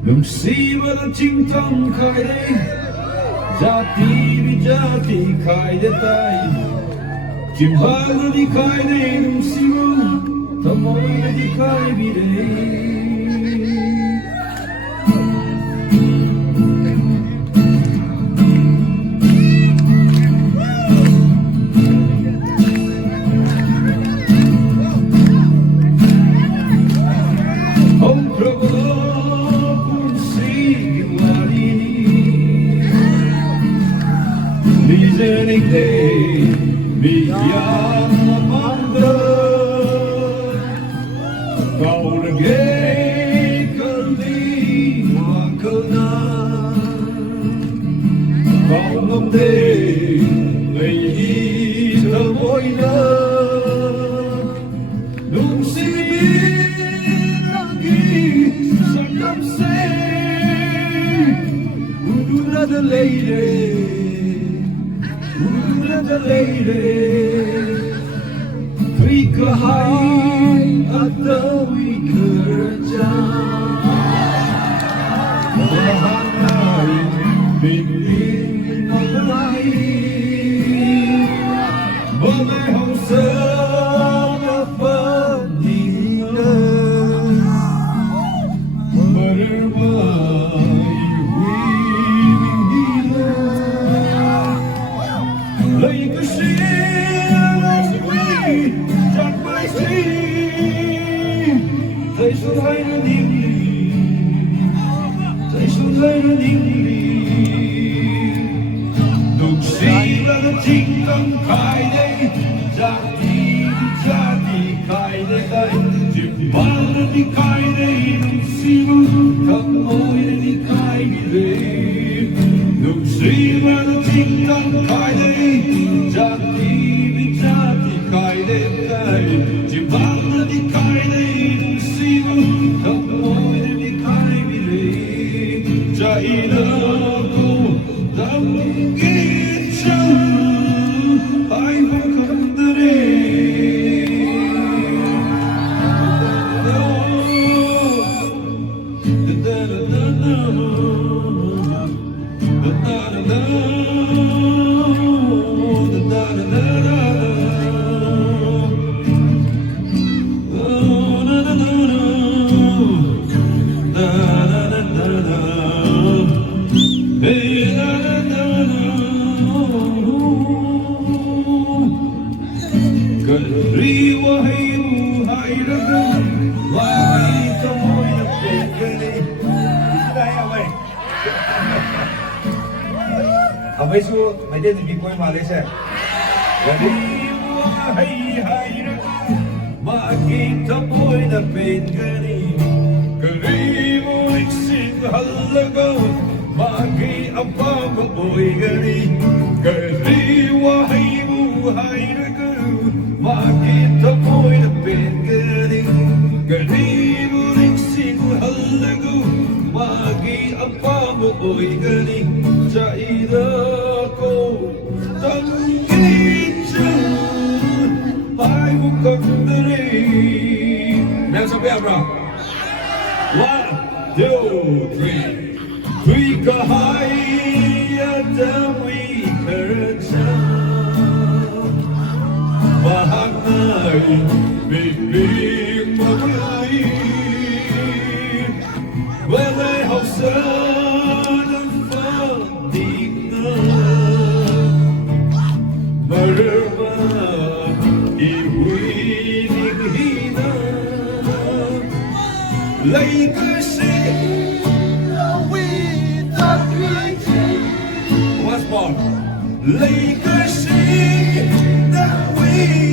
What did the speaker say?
Nungshi bada ching khaide, jati vi jati khaide tai. Jimbal di khaide nungshi mo, thamoi di khaide re. Biar memandang kau negaikan di makanan kau ngamdei lagi terboina Nungshi lagi senjam udah ada lady the lady, we could hide at the UKHRUL. Begin of the night, but my house of phanit, like a shield as we jump by sea. They should hide a deeply. They should hide a deeply. Nungshi bada ching khaide, jati khaide tai. Jimbal di khaide nungshi mo, thamoi di khaide re. Nungshi bada ching khaide. Jati vi jati khaide tai, jimbal di khaide nungshi mo, thamoi di khaide re. Jaina ko LUNGSHANG ai ho khandre. Abay su, may din hindi ko yung mali sir. Makita mo'y napitgani, kari mo iksing halaga, magi ang pamaboy gani, kari wahay buhay na ka, makita mo'y napitgani, kari mo iksing halaga, magi ang pamaboy gani, sa ina ko tanggit siya. Ay bukan dari. Meron sampai apa? 1, 2, 3. Three kahaya dami kerja. Bahanay bibig magay. Walay hausan ang phanit na. Marama like a sea without once more, like a sea that we